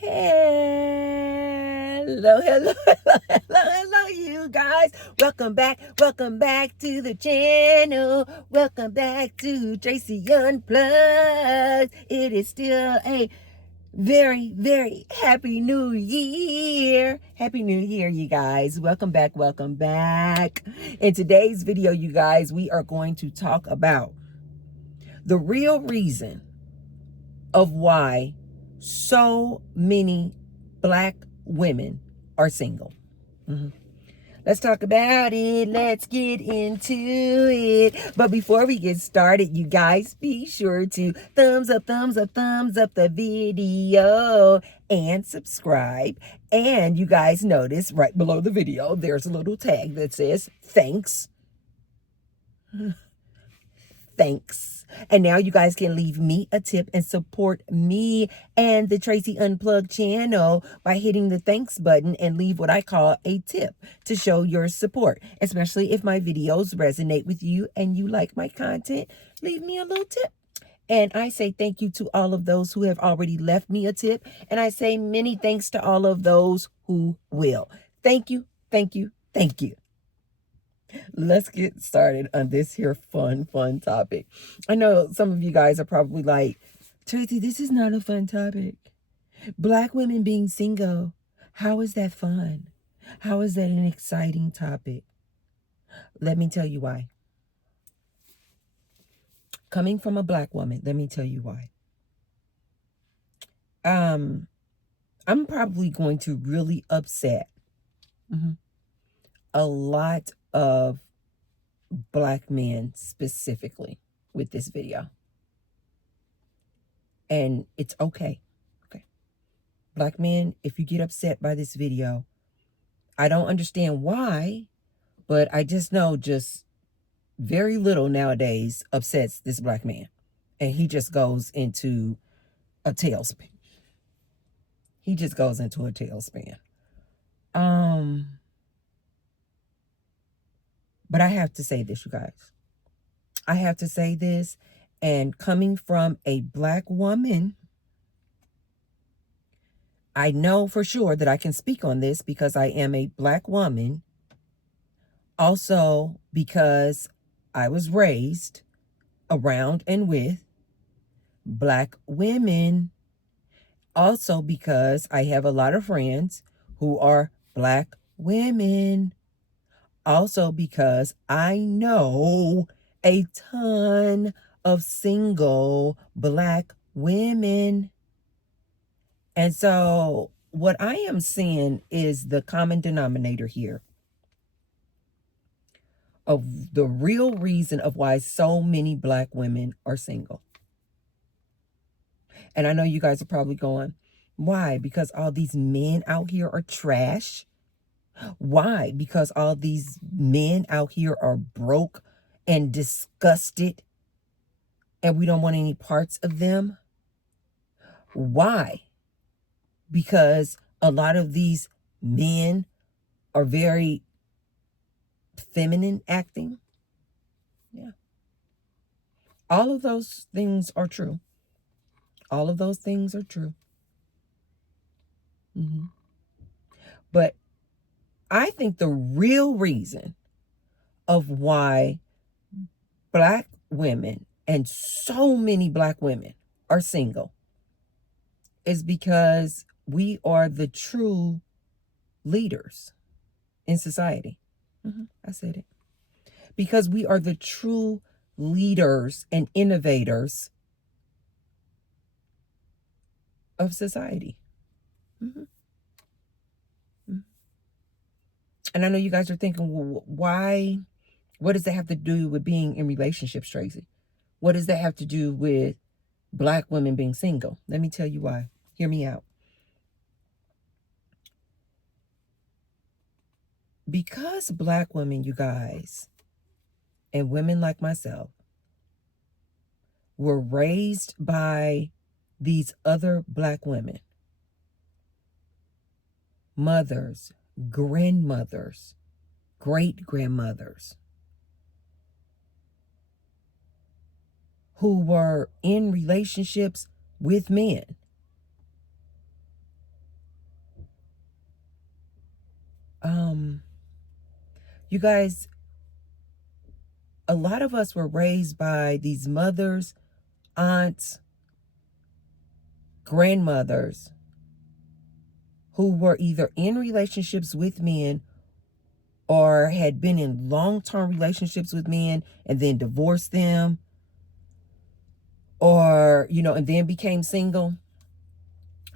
Hello, hello, hello, hello, you guys. Welcome back to the channel. Welcome back to Tracy Unplugged. It is still a very, very happy new year. Happy new year, you guys. Welcome back, welcome back. In today's video, you guys, we are going to talk about the real reason of why so many Black women are single. Let's talk about it. Let's get into it. But before we get started, you guys, be sure to thumbs up the video and subscribe. And you guys notice right below the video, there's a little tag that says thanks. Thanks. And now you guys can leave me a tip and support me and the Tracy Unplugged channel by hitting the thanks button and leave what I call a tip to show your support, especially if my videos resonate with you and you like my content. Leave me a little tip. And I say thank you to all of those who have already left me a tip. And I say many thanks to all of those who will. Thank you, thank you, thank you. Let's get started on this here fun topic. I know some of you guys are probably like, Tracy, this is not a fun topic. Black women being single, how is that fun? How is that an exciting topic? Let me tell you why. Coming from a Black woman, let me tell you why. I'm probably going to really upset a lot of Black men specifically with this video. And it's okay. Okay. Black men, if you get upset by this video, I don't understand why, but I just know just very little nowadays upsets this Black man. And he just goes into a tailspin. He just goes into a tailspin. But I have to say this, you guys. I have to say this, and coming from a Black woman, I know for sure that I can speak on this because I am a Black woman. Also, because I was raised around and with Black women. Also, because I have a lot of friends who are Black women. Also, because I know a ton of single Black women. And so what I am seeing is the common denominator here of the real reason of why so many Black women are single. And I know you guys are probably going, why? Because all these men out here are trash. Why? Because all these men out here are broke and disgusted and we don't want any parts of them. Why? Because a lot of these men are very feminine acting. Yeah. All of those things are true. All of those things are true. But I think the real reason of why Black women and so many Black women are single is because we are the true leaders in society. I said it. Because we are the true leaders and innovators of society. And I know you guys are thinking, well, why? What does that have to do with being in relationships, Tracy? What does that have to do with Black women being single? Let me tell you why. Hear me out. Because Black women, you guys, and women like myself, were raised by these other Black women, mothers, grandmothers, great-grandmothers, who were in relationships with men. Um, you guys, a lot of us were raised by these mothers, aunts, grandmothers who were either in relationships with men or had been in long-term relationships with men and then divorced them, or, and then became single.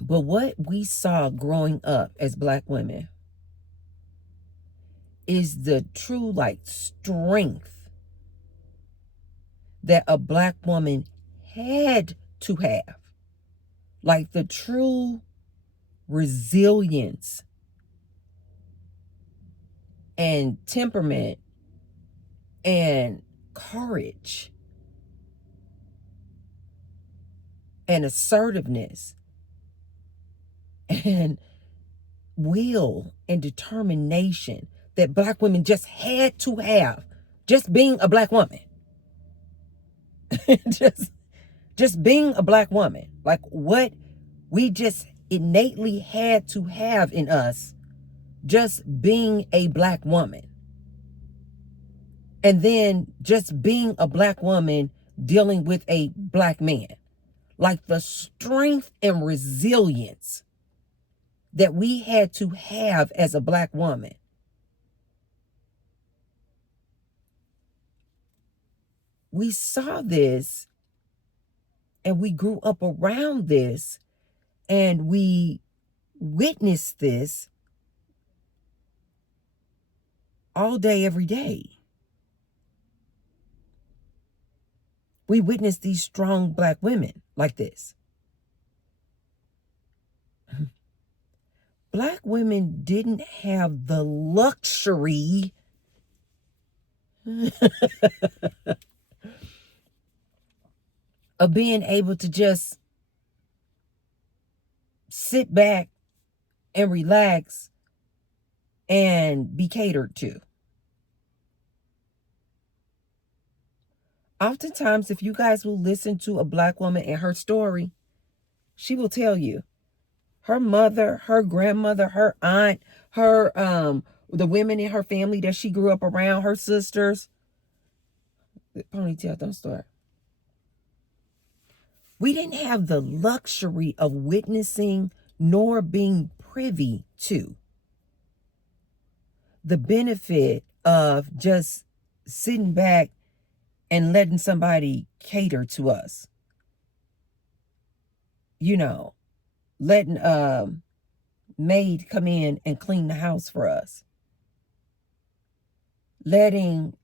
But what we saw growing up as Black women is the true, strength that a Black woman had to have. Like the true resilience and temperament and courage and assertiveness and will and determination that Black women just had to have, just being a Black woman. just being a Black woman, like what we just innately had to have in us, just being a Black woman. And then just being a Black woman dealing with a Black man. Like the strength and resilience that we had to have as a Black woman. We saw this and we grew up around this and we witnessed this all day, every day. We witnessed these strong Black women like this. Black women didn't have the luxury of being able to just sit back and relax and be catered to. Oftentimes, if you guys will listen to a Black woman and her story, she will tell you her mother, her grandmother, her aunt, her the women in her family that she grew up around, her sisters. The ponytail, don't start. We didn't have the luxury of witnessing nor being privy to the benefit of just sitting back and letting somebody cater to us. Letting maid come in and clean the house for us. Letting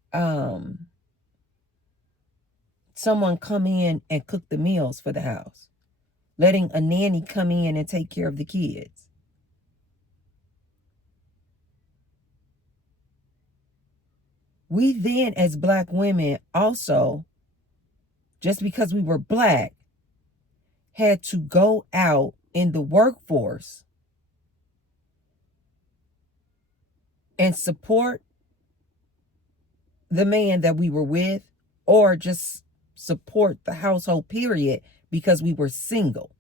someone come in and cook the meals for the house. Letting a nanny come in and take care of the kids. We then, as Black women, also, just because we were Black, had to go out in the workforce and support the man that we were with, or just support the household, period, because we were single.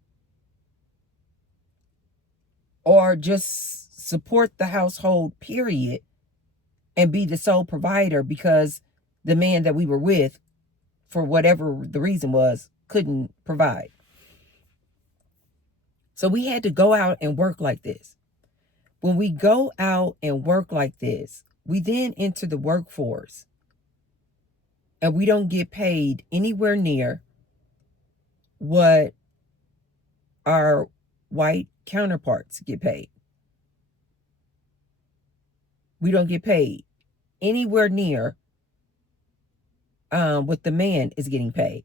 Or just support the household, period, and be the sole provider because the man that we were with, for whatever the reason was, couldn't provide. So we had to go out and work like this. When we go out and work like this, we then enter the workforce and we don't get paid anywhere near what our white counterparts get paid. We don't get paid anywhere near what the man is getting paid.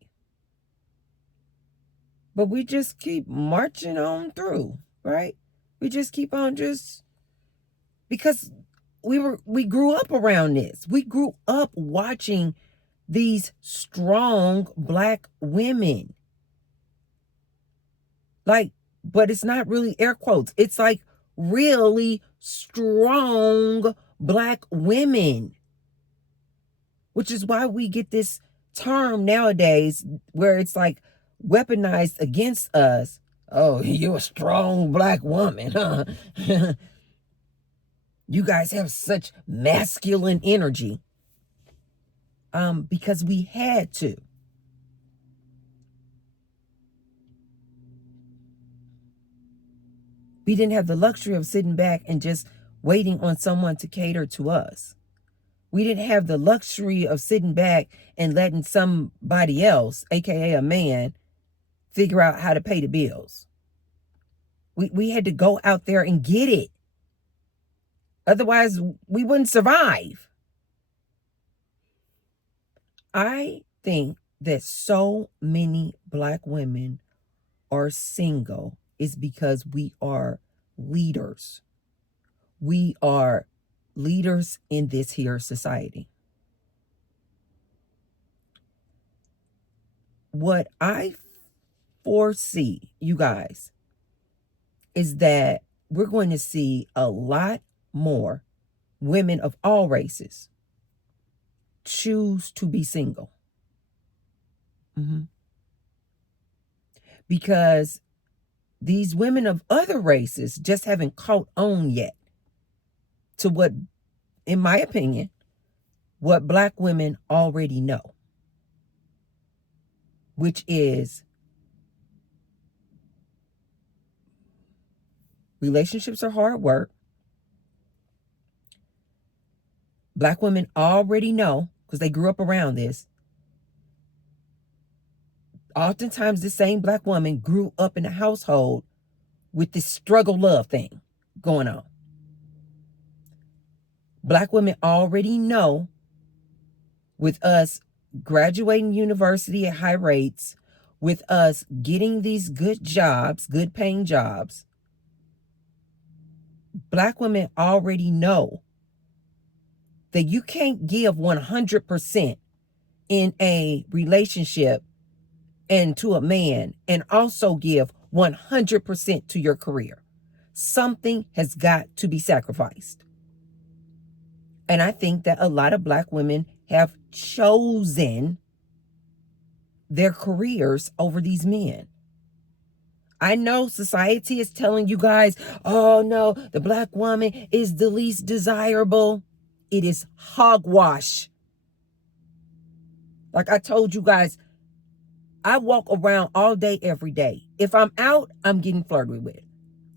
But we just keep marching on through, right? We just keep on because we grew up around this. We grew up watching these strong Black women. But it's not really air quotes. It's like really strong Black women. Which is why we get this term nowadays where it's like weaponized against us. Oh, you're a strong Black woman, huh? You guys have such masculine energy. Because we had to. We didn't have the luxury of sitting back and just waiting on someone to cater to us. We didn't have the luxury of sitting back and letting somebody else, aka a man, figure out how to pay the bills. We had to go out there and get it. Otherwise, we wouldn't survive. I think that so many Black women are single is because we are leaders. We are leaders in this here society. What I foresee, you guys, is that we're going to see a lot more women of all races choose to be single. Because these women of other races just haven't caught on yet to what, in my opinion, what Black women already know, which is relationships are hard work. Black women already know, because they grew up around this. Oftentimes, the same Black woman grew up in a household with this struggle love thing going on. Black women already know, with us graduating university at high rates, with us getting these good jobs, good paying jobs, Black women already know that you can't give 100% in a relationship and to a man and also give 100% to your career. Something has got to be sacrificed. And I think that a lot of Black women have chosen their careers over these men. I know society is telling you guys, oh no, the Black woman is the least desirable. It is hogwash. Like I told you guys, I walk around all day, every day. If I'm out, I'm getting flirted with.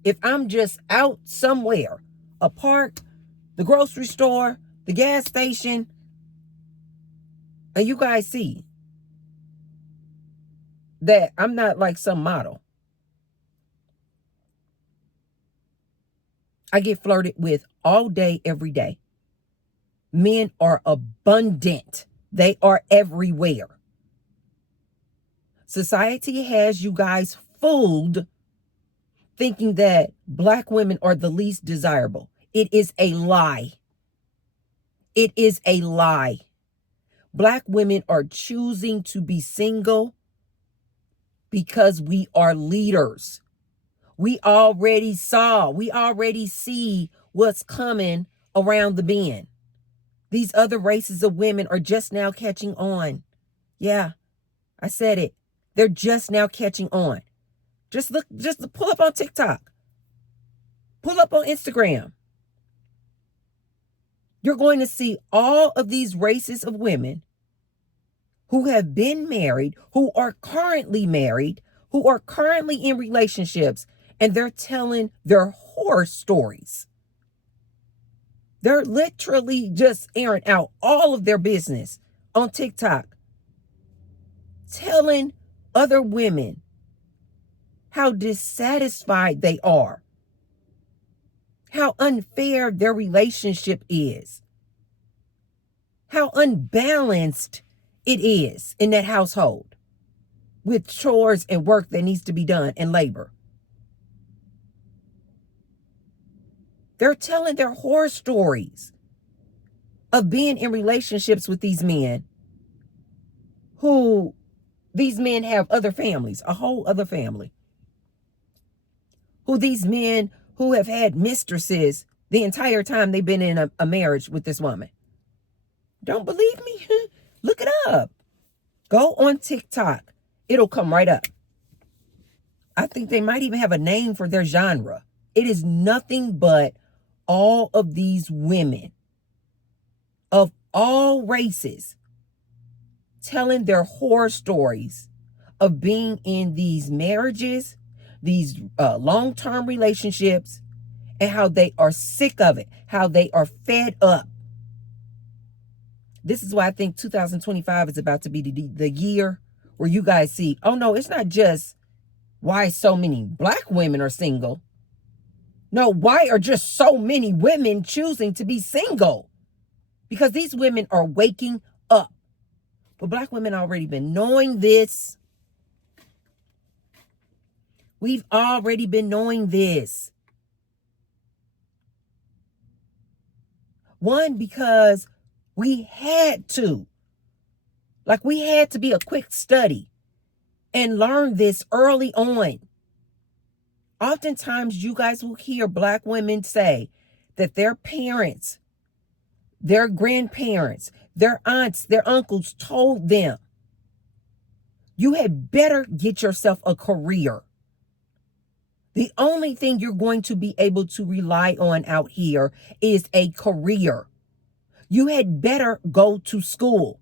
If I'm just out somewhere, a park, the grocery store, the gas station, and you guys see that I'm not like some model. I get flirted with all day, every day. Men are abundant. They are everywhere. Society has you guys fooled thinking that Black women are the least desirable. It is a lie. It is a lie. Black women are choosing to be single because we are leaders. We already see what's coming around the bend. These other races of women are just now catching on. Yeah, I said it. They're just now catching on. Just pull up on TikTok. Pull up on Instagram. You're going to see all of these races of women who have been married, who are currently married, who are currently in relationships, and they're telling their horror stories. They're literally just airing out all of their business on TikTok, telling other women how dissatisfied they are, how unfair their relationship is, how unbalanced it is in that household with chores and work that needs to be done and labor. They're telling their horror stories of being in relationships with these men who, these men have other families, a whole other family. Who these men who have had mistresses the entire time they've been in a marriage with this woman. Don't believe me? Look it up. Go on TikTok. It'll come right up. I think they might even have a name for their genre. It is nothing but all of these women of all races telling their horror stories of being in these marriages, these long-term relationships, and how they are sick of it, how they are fed up. This is why I think 2025 is about to be the year where you guys see, oh no, it's not just why so many black women are single. No, why are just so many women choosing to be single? Because these women are waking up. But black women already been knowing this. We've already been knowing this. One, because we had to. Like, we had to be a quick study and learn this early on. Oftentimes, you guys will hear black women say that their parents, their grandparents, their aunts, their uncles told them, you had better get yourself a career. The only thing you're going to be able to rely on out here is a career. You had better go to school.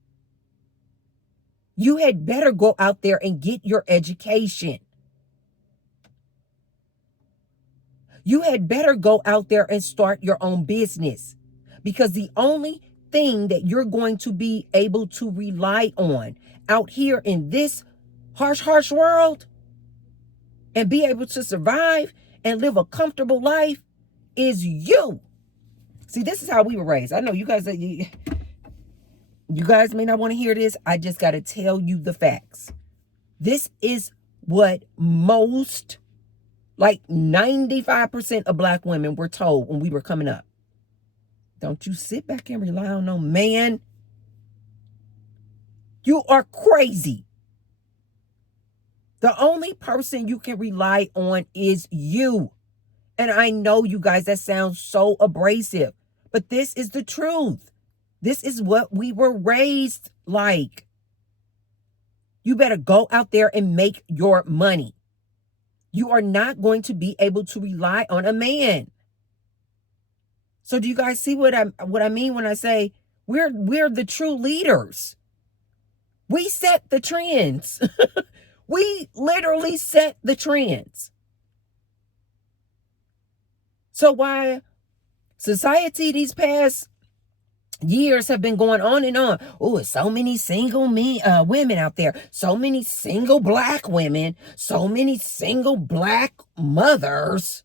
You had better go out there and get your education. You had better go out there and start your own business, because the only thing that you're going to be able to rely on out here in this harsh world and be able to survive and live a comfortable life is you. See, this is how we were raised. I know you guys may not want to hear this. I just got to tell you the facts. This is what most, like 95% of black women were told when we were coming up. Don't you sit back and rely on no man. You are crazy. The only person you can rely on is you. And I know, you guys, that sounds so abrasive, but this is the truth. This is what we were raised like. You better go out there and make your money. You are not going to be able to rely on a man. So do you guys see what I mean when I say we're the true leaders? We set the trends. We literally set the trends. So why society these past years have been going on and on. Oh, it's so many single women out there. So many single black women. So many single black mothers.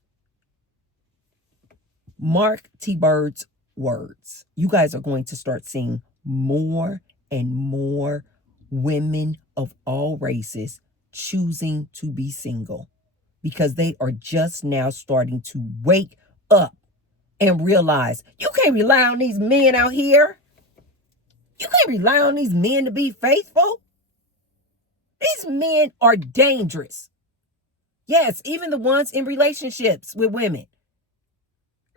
Mark T. Bird's words. You guys are going to start seeing more and more women of all races choosing to be single, because they are just now starting to wake up and realize you can't rely on these men out here. You can't rely on these men to be faithful. These men are dangerous. Yes, even the ones in relationships with women.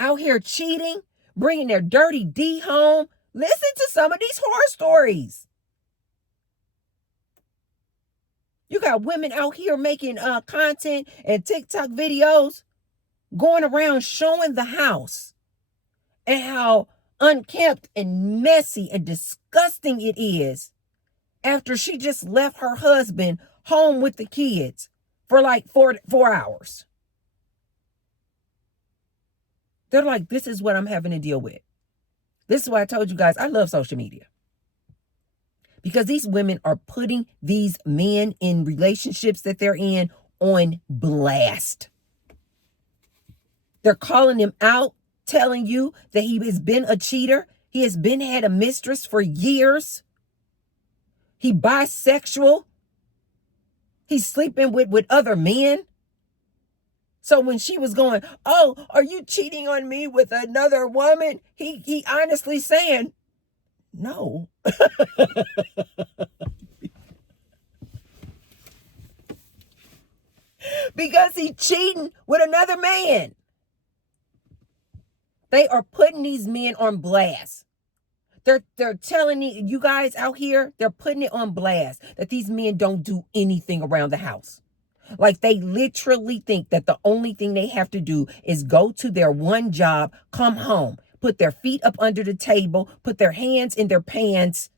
Out here cheating, bringing their dirty D home. Listen to some of these horror stories. You got women out here making content and TikTok videos, going around showing the house and how unkempt and messy and disgusting it is after she just left her husband home with the kids for like 4 hours. They're like, this is what I'm having to deal with. This is why I told you guys I love social media. Because these women are putting these men in relationships that they're in on blast. They're calling him out, telling you that he has been a cheater. He has been had a mistress for years. He bisexual. He's sleeping with other men. So when she was going, oh, are you cheating on me with another woman? He honestly saying, no. Because he's cheating with another man. They are putting these men on blast. They're telling you guys out here, they're putting it on blast that these men don't do anything around the house. Like they literally think that the only thing they have to do is go to their one job, come home, put their feet up under the table, put their hands in their pants,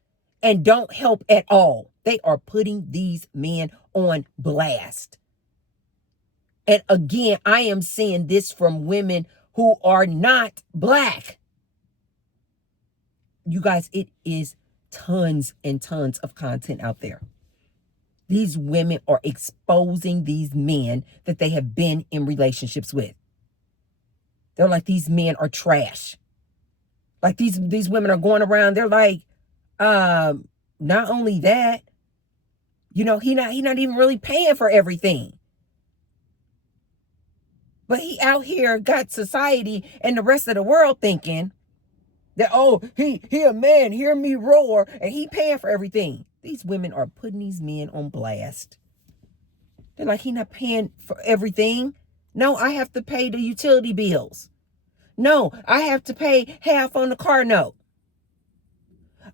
and don't help at all. They are putting these men on blast. And again, I am seeing this from women who are not Black. You guys, it is tons and tons of content out there. These women are exposing these men that they have been in relationships with. They're like, these men are trash. Like these women are going around, they're like, not only that, you know, he not even really paying for everything. But he out here got society and the rest of the world thinking that, oh, he a man, hear me roar, and he paying for everything. These women are putting these men on blast. They're like, he not paying for everything. No, I have to pay the utility bills. No, I have to pay half on the car note.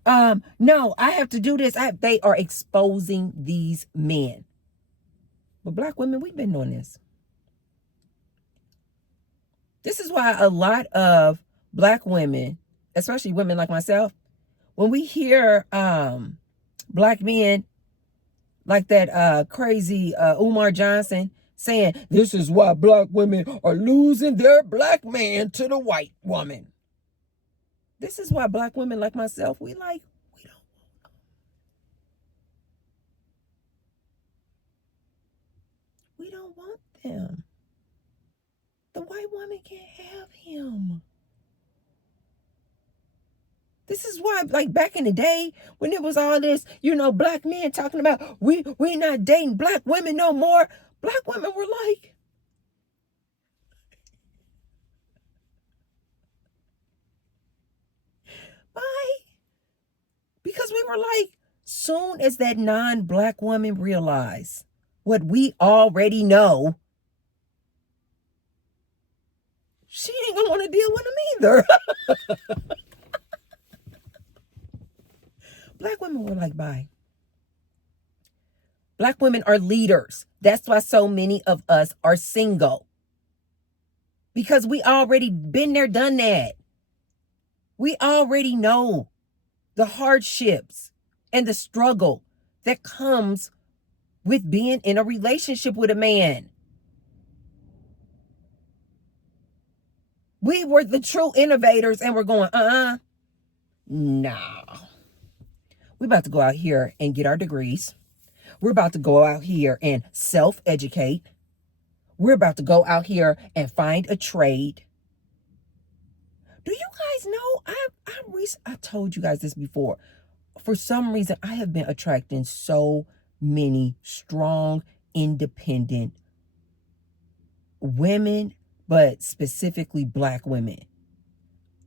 No, I have to do this. They are exposing these men. But Black women, we've been doing this. This is why a lot of Black women, especially women like myself, when we hear Black men like that crazy Umar Johnson saying, this is why Black women are losing their Black man to the white woman. This is why Black women like myself, we don't want them. The white woman can't have him. This is why, like back in the day, when it was all this, you know, Black men talking about we not dating Black women no more. Black women were like, bye. Because we were like, soon as that non-Black woman realized what we already know, she ain't gonna want to deal with him either. Black women were like, bye. Black women are leaders. That's why so many of us are single. Because we already been there, done that. We already know the hardships and the struggle that comes with being in a relationship with a man. We were the true innovators and we're going, no. We're about to go out here and get our degrees. We're about to go out here and self-educate. We're about to go out here and find a trade. Do you guys know, I told you guys this before. For some reason, I have been attracting so many strong, independent women, but specifically Black women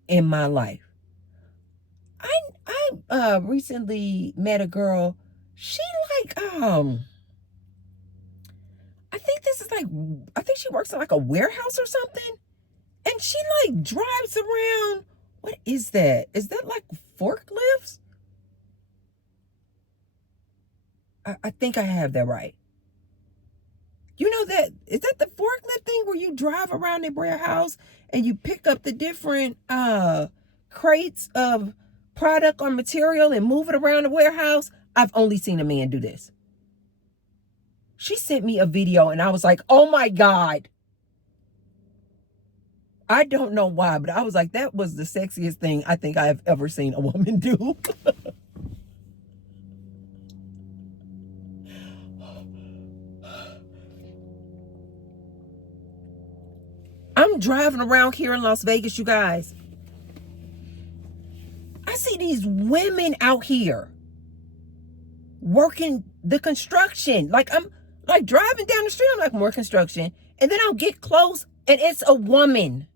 in my life. I recently met a girl. She like, I think she works in like a warehouse or something. And she like drives around. What is that? Is that like forklifts? I think I have that right. You know that, is that the forklift thing where you drive around the warehouse and you pick up the different crates of product or material and move it around the warehouse? I've only seen a man do this. She sent me a video and I was like, oh my God. I don't know why, but I was like, that was the sexiest thing I think I have ever seen a woman do. I'm driving around here in Las Vegas, you guys. I see these women out here working the construction. Like I'm like driving down the street, I'm like, more construction. And then I'll get close and it's a woman.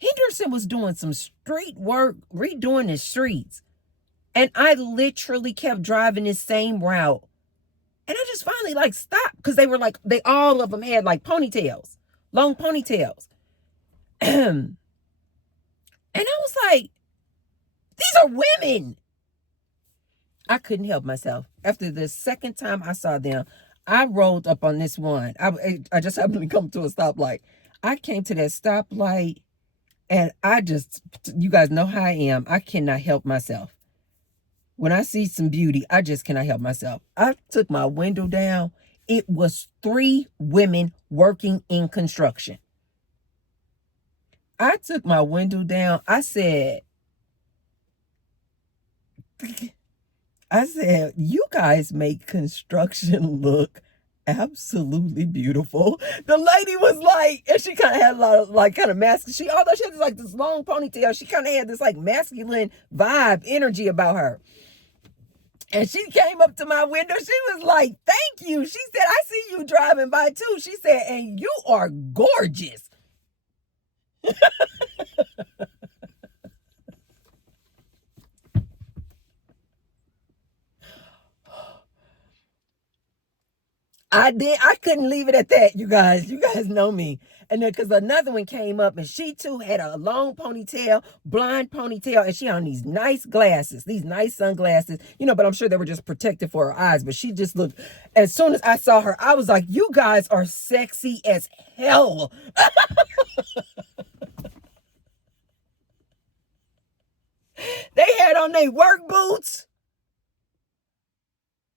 Henderson was doing some street work, redoing the streets. And I literally kept driving this same route. And I just finally like stopped because they were like, all of them had like ponytails, long ponytails. And I was like, these are women. I couldn't help myself. After the second time I saw them, I rolled up on this one. I just happened to come to a stoplight. I came to that stoplight and you guys know how I am. I cannot help myself. When I see some beauty, I just cannot help myself. I took my window down. It was 3 women working in construction. I took my window down. I said, you guys make construction look absolutely beautiful. The lady was like, and she kind of had a lot of like kind of masculine. Although she had like this long ponytail, she kind of had this like masculine vibe, energy about her. And she came up to my window. She was like, thank you. She said, I see you driving by too. She said, and you are gorgeous. I couldn't leave it at that, you guys. You guys know me. And then because another one came up and she too had a long ponytail, blonde ponytail, and she on these nice glasses, these nice sunglasses, but I'm sure they were just protected for her eyes. But she just looked, as soon as I saw her, I was like, you guys are sexy as hell. They had on their work boots.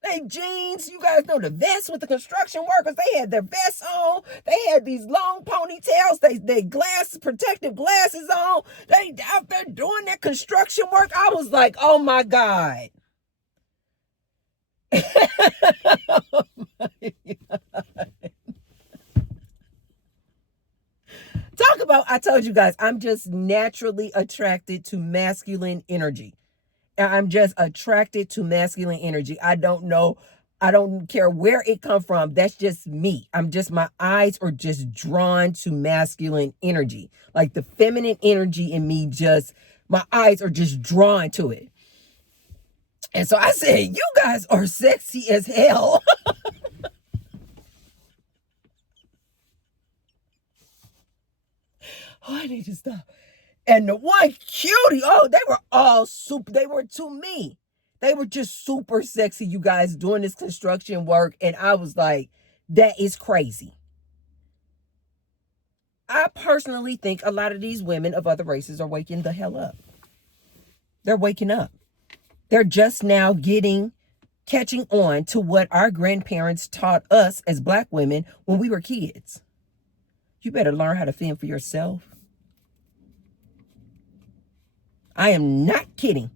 They jeans, you guys know the vests with the construction workers. They had their vests on. They had these long ponytails. They glasses, protective glasses on. They out there doing that construction work. I was like, oh my God. Oh my God. Talk about, I told you guys, I'm just naturally attracted to masculine energy. I'm just attracted to masculine energy. I don't know. I don't care where it come from. That's just me. My eyes are just drawn to masculine energy. Like the feminine energy in me, my eyes are just drawn to it. And so I said, you guys are sexy as hell. Oh, I need to stop. And the one cutie, they were all super. They were to me. They were just super sexy, you guys, doing this construction work. And I was like, that is crazy. I personally think a lot of these women of other races are waking the hell up. They're waking up. They're just now catching on to what our grandparents taught us as Black women when we were kids. You better learn how to fend for yourself. I am not kidding.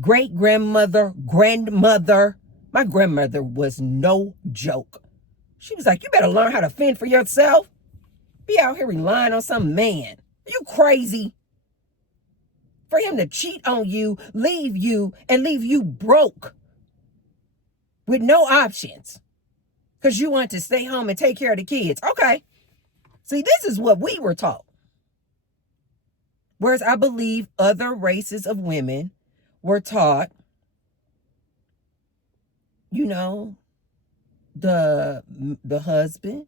Great-grandmother, grandmother. My grandmother was no joke. She was like, you better learn how to fend for yourself. Be out here relying on some man. Are you crazy? For him to cheat on you, leave you broke with no options because you want to stay home and take care of the kids. Okay. See, this is what we were taught. Whereas I believe other races of women were taught, the husband,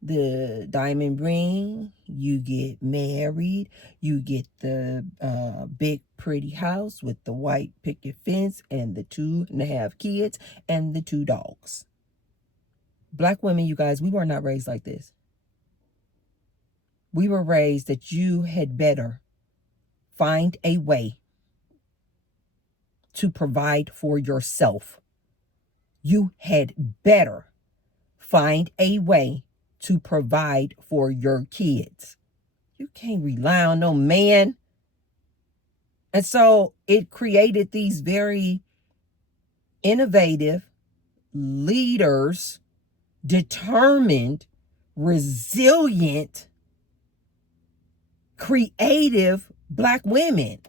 the diamond ring, you get married, you get the big pretty house with the white picket fence and the 2.5 kids and the 2 dogs. Black women, you guys, we were not raised like this. We were raised that you had better find a way to provide for yourself. You had better find a way to provide for your kids. You can't rely on no man. And so it created these very innovative leaders, determined, resilient, creative Black women,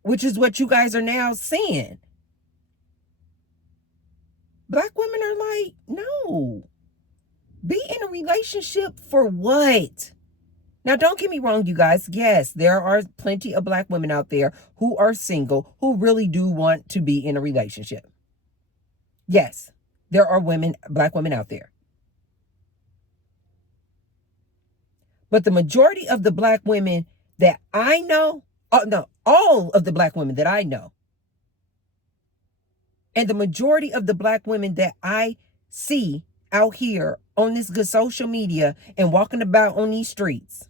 which is what you guys are now seeing. Black women are like, no, be in a relationship for what? Now, don't get me wrong, you guys. Yes, there are plenty of Black women out there who are single, who really do want to be in a relationship. Yes, there are Black women out there. But the majority of the Black women that I know, all of the Black women that I know And the majority of the Black women that I see out here on this good social media and walking about on these streets,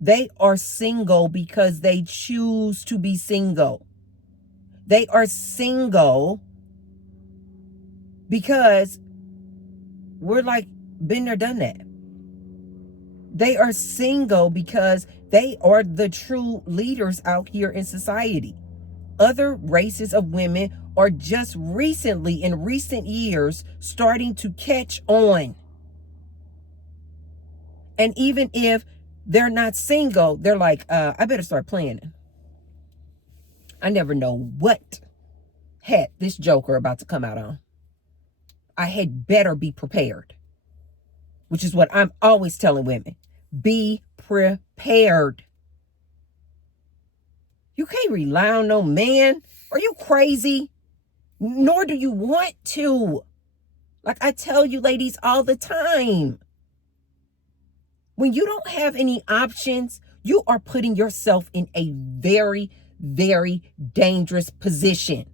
they are single because they choose to be single. They are single because we're like, been there, done that. They are single because they are the true leaders out here in society. Other races of women are just recently, in recent years, starting to catch on. And even if they're not single, they're like, I better start planning. I never know what hat this joker about to come out on. I had better be prepared, which is what I'm always telling women. Be prepared. You can't rely on no man. Are you crazy? Nor do you want to. Like I tell you ladies all the time, when you don't have any options, you are putting yourself in a very, very dangerous position.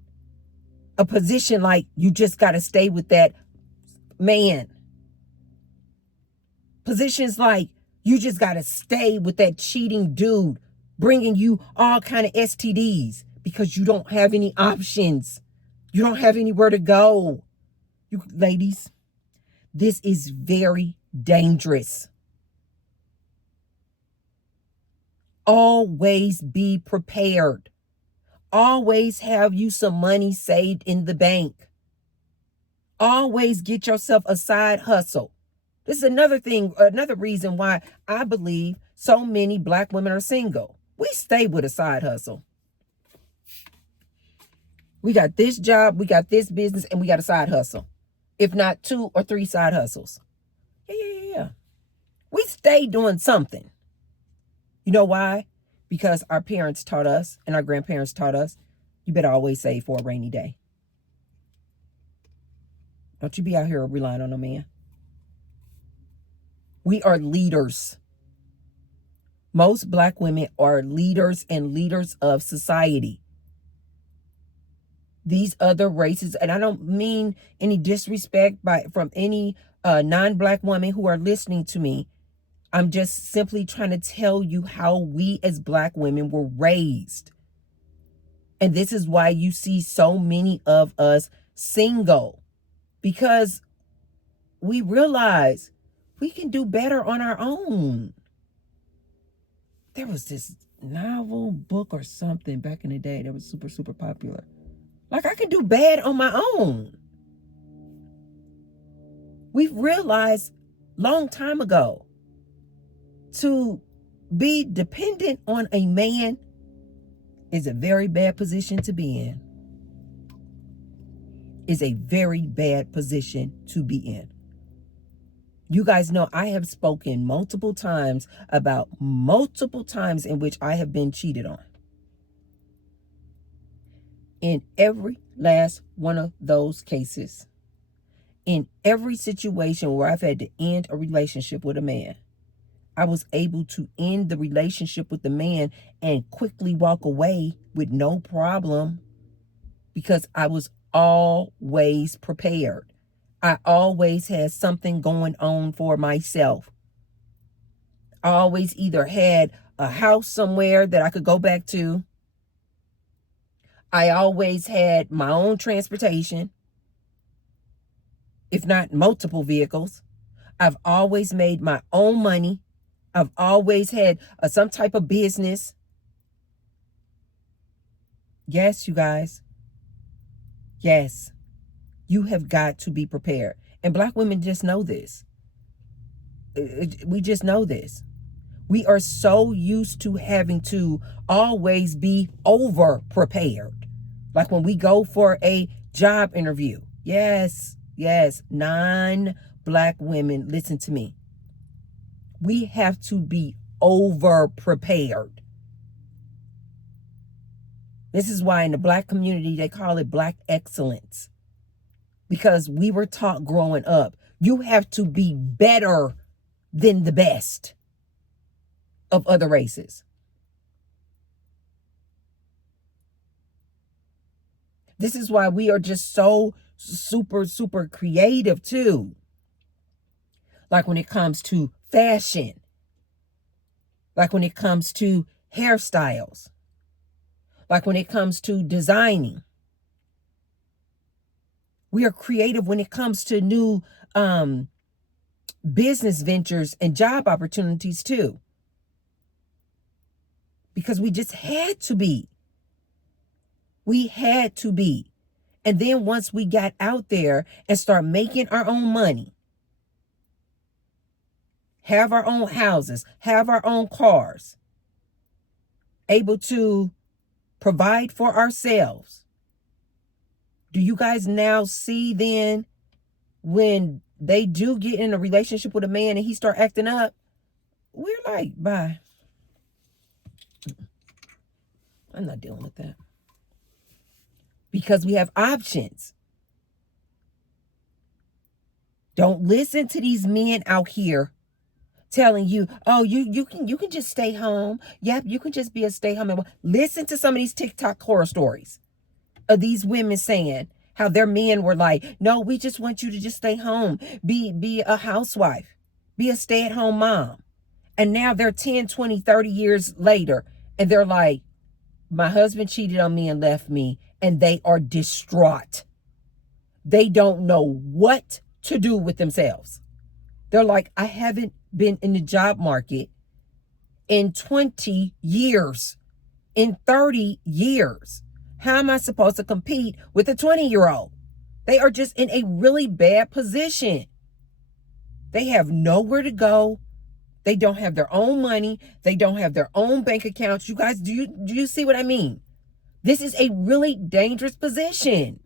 A position like you just got to stay with that man. Positions like you just got to stay with that cheating dude, bringing you all kind of STDs because you don't have any options. You don't have anywhere to go. You ladies, this is very dangerous. Always be prepared. Always have you some money saved in the bank. Always get yourself a side hustle. This is another thing, another reason why I believe so many Black women are single. We stay with a side hustle. We got this job, we got this business, and we got a side hustle. If not 2 or 3 side hustles. Yeah. We stay doing something. You know why? Because our parents taught us and our grandparents taught us, you better always save for a rainy day. Don't you be out here relying on a man. We are leaders. Most Black women are leaders and leaders of society. These other races, and I don't mean any disrespect from any non-Black women who are listening to me. I'm just simply trying to tell you how we as Black women were raised. And this is why you see so many of us single. Because we realize we can do better on our own. There was this novel, book, or something back in the day that was super, super popular. Like, I can do bad on my own. We've realized long time ago to be dependent on a man is a very bad position to be in. Is a very bad position to be in. You guys know I have spoken multiple times about multiple times in which I have been cheated on. In every last one of those cases, in every situation where I've had to end a relationship with a man, I was able to end the relationship with the man and quickly walk away with no problem because I was always prepared. I always had something going on for myself. I always either had a house somewhere that I could go back to. I always had my own transportation, if not multiple vehicles. I've always made my own money. I've always had some type of business. Yes, you guys. Yes. You have got to be prepared. And Black women just know this. We just know this. We are so used to having to always be over prepared. Like when we go for a job interview. Yes. Non-Black women, listen to me. We have to be over prepared. This is why in the Black community, they call it Black excellence. Because we were taught growing up, you have to be better than the best of other races. This is why we are just so super, super creative too. Like when it comes to fashion, like when it comes to hairstyles, like when it comes to designing. We are creative when it comes to new business ventures and job opportunities too. Because we just had to be. We had to be. And then once we got out there and start making our own money, have our own houses, have our own cars, able to provide for ourselves. Do you guys now see then when they do get in a relationship with a man and he start acting up, we're like, bye. I'm not dealing with that. Because we have options. Don't listen to these men out here telling you, oh, you can just stay home. Yep, you can just be a stay-home. Listen to some of these TikTok horror stories of these women saying how their men were like, no, we just want you to just stay home. Be a housewife. Be a stay-at-home mom. And now they're 10, 20, 30 years later, and they're like, my husband cheated on me and left me, and they are distraught. They don't know what to do with themselves. They're like, I haven't been in the job market in 20 years, in 30 years. How am I supposed to compete with a 20-year-old? They are just in a really bad position. They have nowhere to go. They don't have their own money. They don't have their own bank accounts. You guys, do you see what I mean? This is a really dangerous position.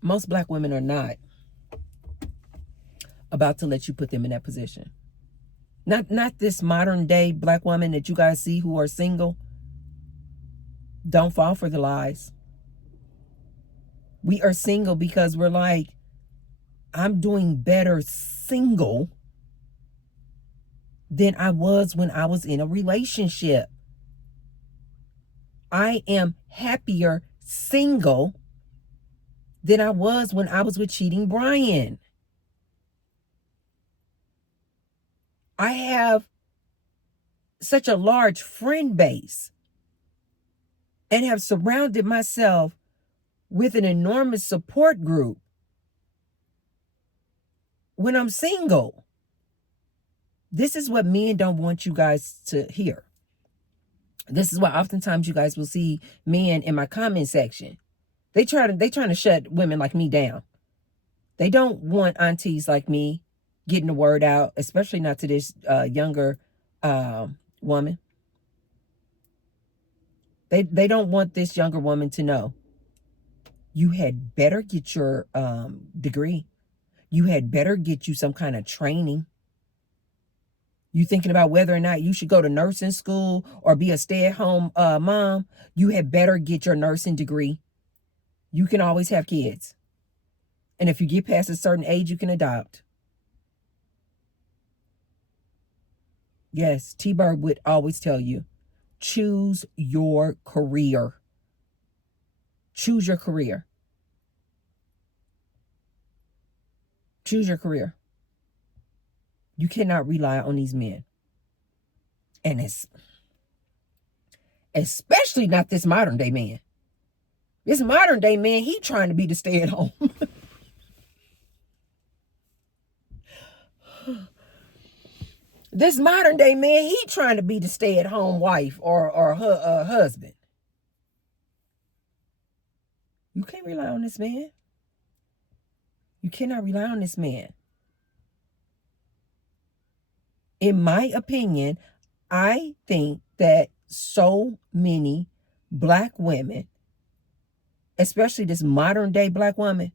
Most black women are not about to let you put them in that position. Not this modern day black woman that you guys see who are single. Don't fall for the lies. We are single because we're like, I'm doing better single than I was when I was in a relationship. I am happier single than I was when I was with cheating Brian. I have such a large friend base and have surrounded myself with an enormous support group when I'm single. This is what men don't want you guys to hear. This is why oftentimes you guys will see men in my comment section. They trying to shut women like me down. They don't want aunties like me getting the word out, especially not to this younger woman. They don't want this younger woman to know. You had better get your degree. You had better get you some kind of training. You thinking about whether or not you should go to nursing school or be a stay-at-home mom, you had better get your nursing degree. You can always have kids. And if you get past a certain age, you can adopt. Yes, T-Bird would always tell you, choose your career. Choose your career. Choose your career. You cannot rely on these men. And it's especially not this modern day man. This modern day man, he trying to be the stay at home. This modern day man, he trying to be the stay at home wife or her husband. You can't rely on this man. You cannot rely on this man. In my opinion, I think that so many black women, especially this modern day black woman,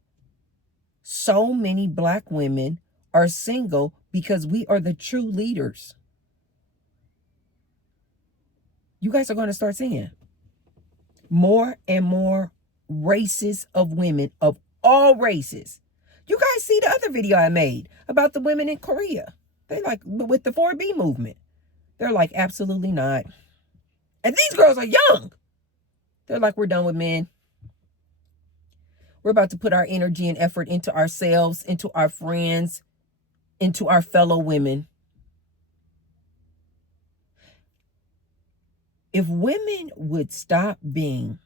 so many black women are single because we are the true leaders. You guys are going to start seeing more and more races of women of all races. You guys see the other video I made about the women in Korea. They like, with the 4B movement. They're like, absolutely not. And these girls are young. They're like, we're done with men. We're about to put our energy and effort into ourselves, into our friends, into our fellow women. If women would stop being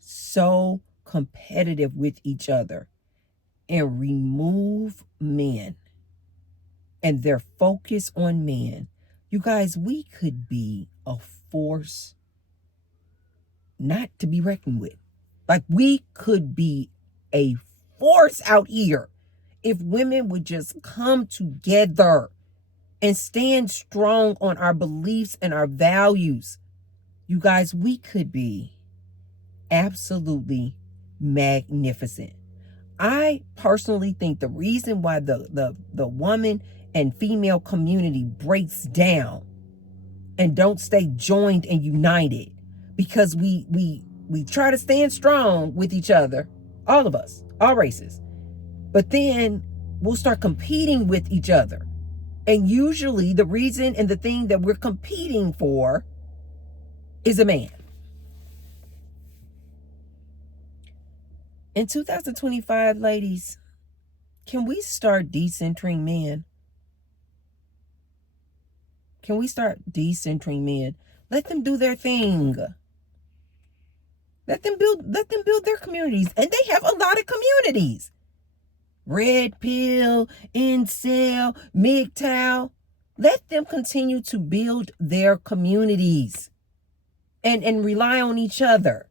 so competitive with each other and remove men and their focus on men, you guys, we could be a force not to be reckoned with. Like, we could be a force out here if women would just come together and stand strong on our beliefs and our values. You guys, we could be absolutely magnificent. I personally think the reason why the woman and female community breaks down and don't stay joined and united, because we try to stand strong with each other, all of us, all races, but then we'll start competing with each other. And usually the reason and the thing that we're competing for is a man. In 2025, ladies, can we start decentering men? Can we start decentering men? Let them do their thing. Let them build their communities. And they have a lot of communities. Red pill, incel, MGTOW. Let them continue to build their communities and rely on each other.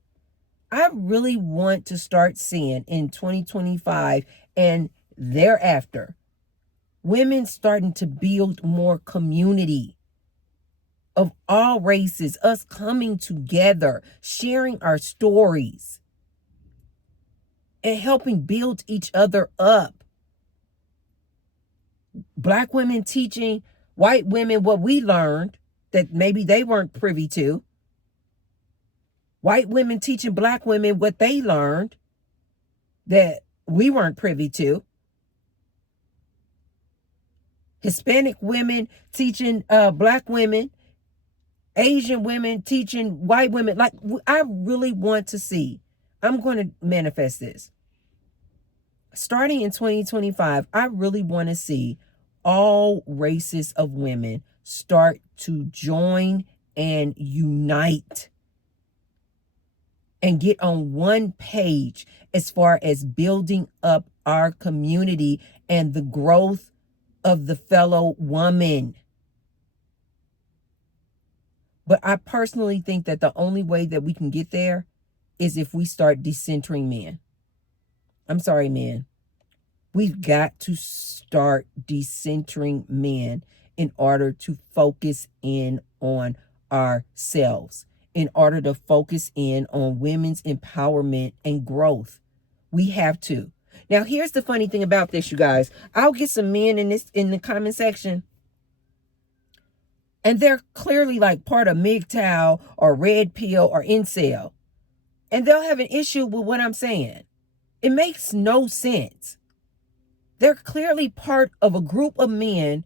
I really want to start seeing in 2025 and thereafter, women starting to build more community of all races, us coming together, sharing our stories, and helping build each other up. Black women teaching white women what we learned that maybe they weren't privy to. White women teaching black women what they learned that we weren't privy to. Hispanic women teaching black women. Asian women teaching white women. Like, I really want to see. I'm going to manifest this. Starting in 2025, I really want to see all races of women start to join and unite and get on one page as far as building up our community and the growth of the fellow woman. But I personally think that the only way that we can get there is if we start decentering men. I'm sorry, men. We've got to start decentering men in order to focus in on ourselves, in order to focus in on women's empowerment and growth. We have to. Now, here's the funny thing about this, you guys. I'll get some men in the comment section, and they're clearly like part of MGTOW or Red Pill or Incel. And they'll have an issue with what I'm saying. It makes no sense. They're clearly part of a group of men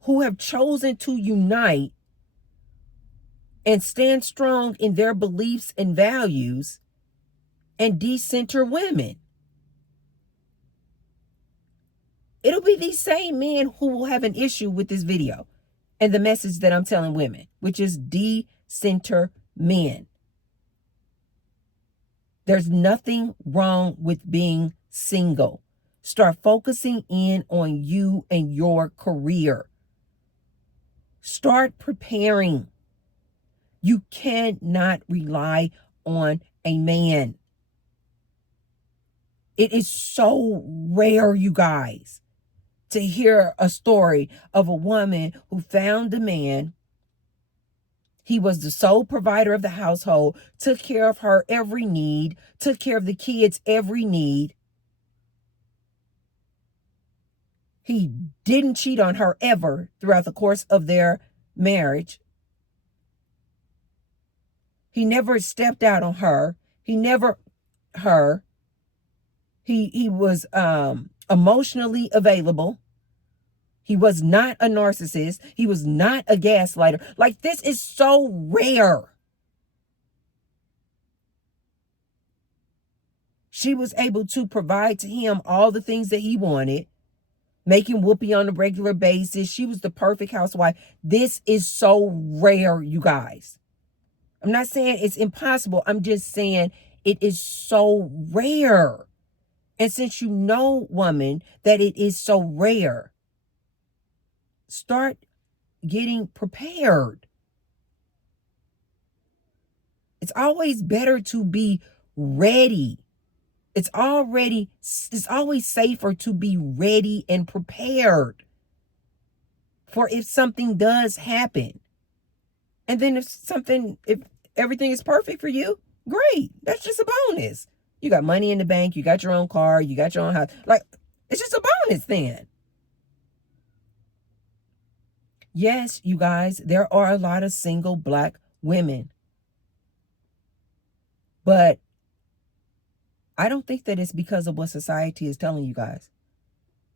who have chosen to unite and stand strong in their beliefs and values and decenter women. It'll be these same men who will have an issue with this video and the message that I'm telling women, which is decenter men. There's nothing wrong with being single. Start focusing in on you and your career. Start preparing. You cannot rely on a man. It is so rare, you guys, to hear a story of a woman who found a man. He was the sole provider of the household, took care of her every need, took care of the kids' every need. He didn't cheat on her ever throughout the course of their marriage. He never stepped out on her. He never her. He was emotionally available. He was not a narcissist. He was not a gaslighter. Like, this is so rare. She was able to provide to him all the things that he wanted, making whoopee on a regular basis. She was the perfect housewife. This is so rare, you guys. I'm not saying it's impossible. I'm just saying it is so rare. And since you know, woman, that it is so rare, start getting prepared. It's always better to be ready. It's always safer to be ready and prepared for if something does happen. And then if everything is perfect for you, great. That's just a bonus. You got money in the bank, you got your own car, you got your own house. Like, it's just a bonus then. Yes, you guys, there are a lot of single Black women. But I don't think that it's because of what society is telling you guys,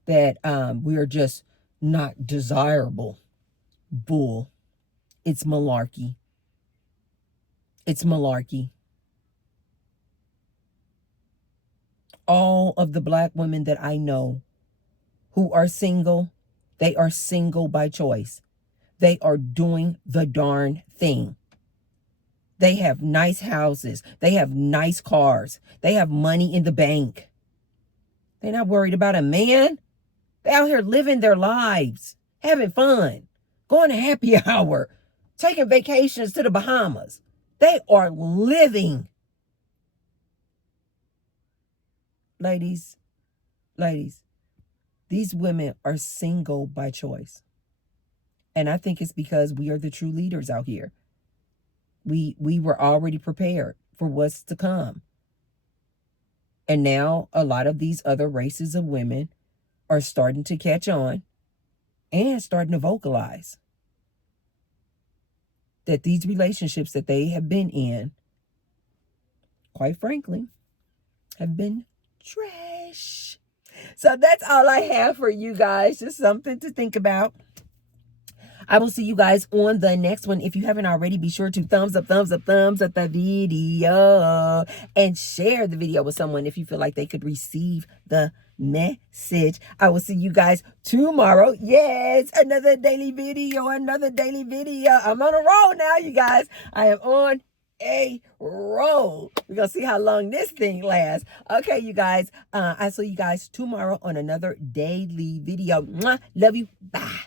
that we are just not desirable. Bull. It's malarkey. It's malarkey. All of the Black women that I know who are single, they are single by choice. They are doing the darn thing. They have nice houses. They have nice cars. They have money in the bank. They're not worried about a man. They're out here living their lives, having fun, going to happy hour, taking vacations to the Bahamas. They are living. Ladies, these women are single by choice. And I think it's because we are the true leaders out here. We were already prepared for what's to come. And now a lot of these other races of women are starting to catch on and starting to vocalize that these relationships that they have been in, quite frankly, have been trash. So that's all I have for you guys. Just something to think about. I will see you guys on the next one. If you haven't already, be sure to thumbs up the video and share the video with someone if you feel like they could receive the message. I will see you guys tomorrow. Yes, another daily video, I'm on a roll now, you guys. I am on a roll. We're gonna see how long this thing lasts. Okay, you guys, I'll see you guys tomorrow on another daily video. Mwah. Love you. Bye.